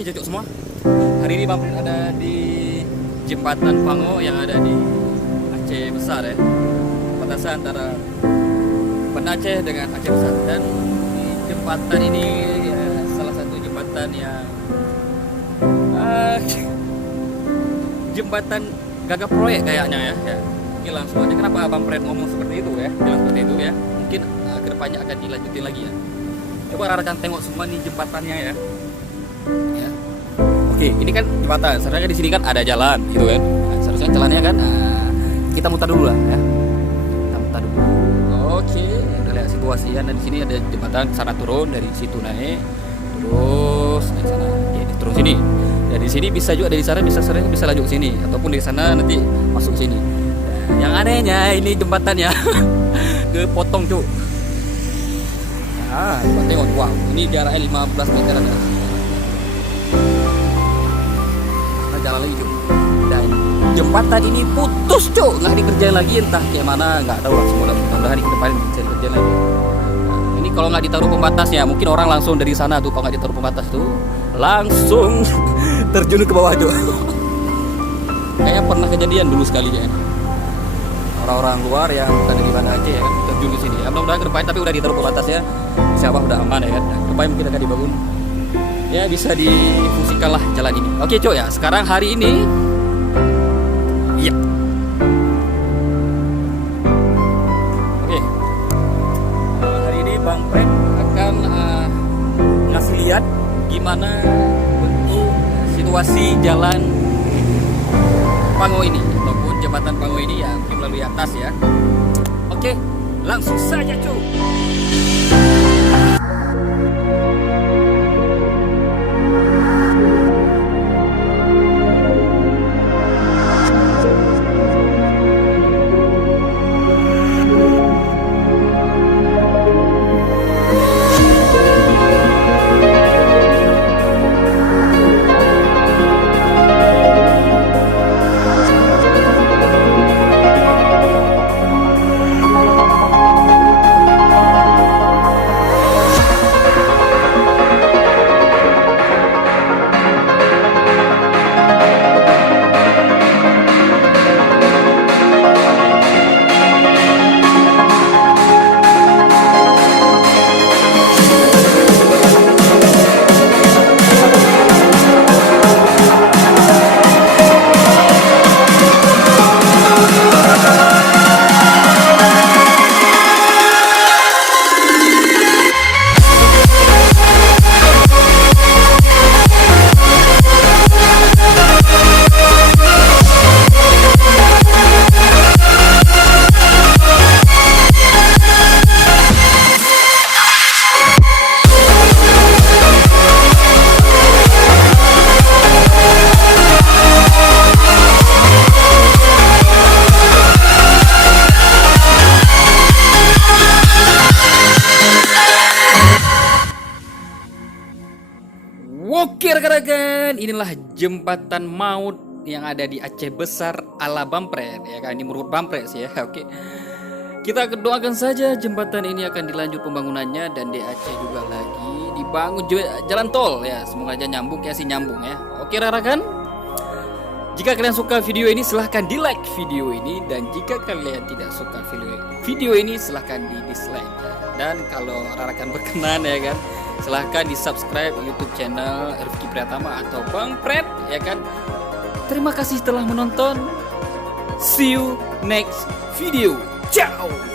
Oke cocok semua. Hari ini Bang Prit ada di Jembatan Pango yang ada di Aceh Besar ya. Batasan antara Banda Aceh dengan Aceh Besar. Dan di jembatan ini ya, salah satu jembatan yang jembatan gagal proyek kayaknya ya. Oke langsung aja, kenapa Bang Prit ngomong seperti itu ya, bilang seperti itu ya. Mungkin kedepannya akan dilanjutin lagi ya. Coba rekan tengok semua nih jembatannya ya. Oke, ini kan jembatan. Sebenarnya di sini kan ada jalan gitu kan. Nah, seharusnya jalannya kan kita mutar dulu lah ya. Kita mutar dulu. Oke, udah lihat situasinya. Dan di sini ada jembatan, sana turun, dari situ naik, terus dari sana. Oke, turun sini. Dari sini bisa juga dari sana bisa lanjut ke sini ataupun dari sana nanti masuk sini. Nah, yang anehnya ini jembatannya kepotong cuy. Coba tengok, wow, ini jaraknya 15 meter ada. Jalan lagi cuy. Dan jembatan ini putus cuy, nggak dikerjain lagi, entah kayak mana nggak tahu lah. Mudah-mudahan di depan bisa dikerjain lagi. Nah, ini kalau nggak ditaruh pembatasnya, mungkin orang langsung dari sana tuh, kalau nggak ditaruh pembatas tuh langsung terjun ke bawah cuy. Kayaknya pernah kejadian dulu sekali ya. Orang-orang luar yang bukan dari Banda Aceh ya kan terjun ke sini. Ya, mudah-mudahan ke depan tapi udah ditaruh pembatasnya, insya Allah udah aman ya kan. Nah, ke depan mungkin akan dibangun. Ya bisa difungsikan lah jalan ini. Oke cok ya, sekarang hari ini ya. Oke, hari ini Bang Prit akan ngasih lihat gimana bentuk situasi jalan Pango ini ataupun jembatan Pango ini ya, mungkin melalui atas ya. Oke, langsung saja cok. Oke rekan-rekan, inilah jembatan maut yang ada di Aceh Besar ala Bang Prit ya kan, ini menurut Bang Prit sih ya. Oke, kita doakan saja jembatan ini akan dilanjut pembangunannya dan di Aceh juga lagi dibangun jalan tol ya, semoga aja nyambung ya, nyambung ya. Oke rekan-rekan, jika kalian suka video ini silahkan di like video ini, dan jika kalian tidak suka video ini silahkan di dislike ya. Dan kalau rekan berkenan ya kan, silahkan di subscribe YouTube channel Rifki Priyatama atau Bang Prit ya kan. Terima kasih telah menonton. See you next video. Ciao.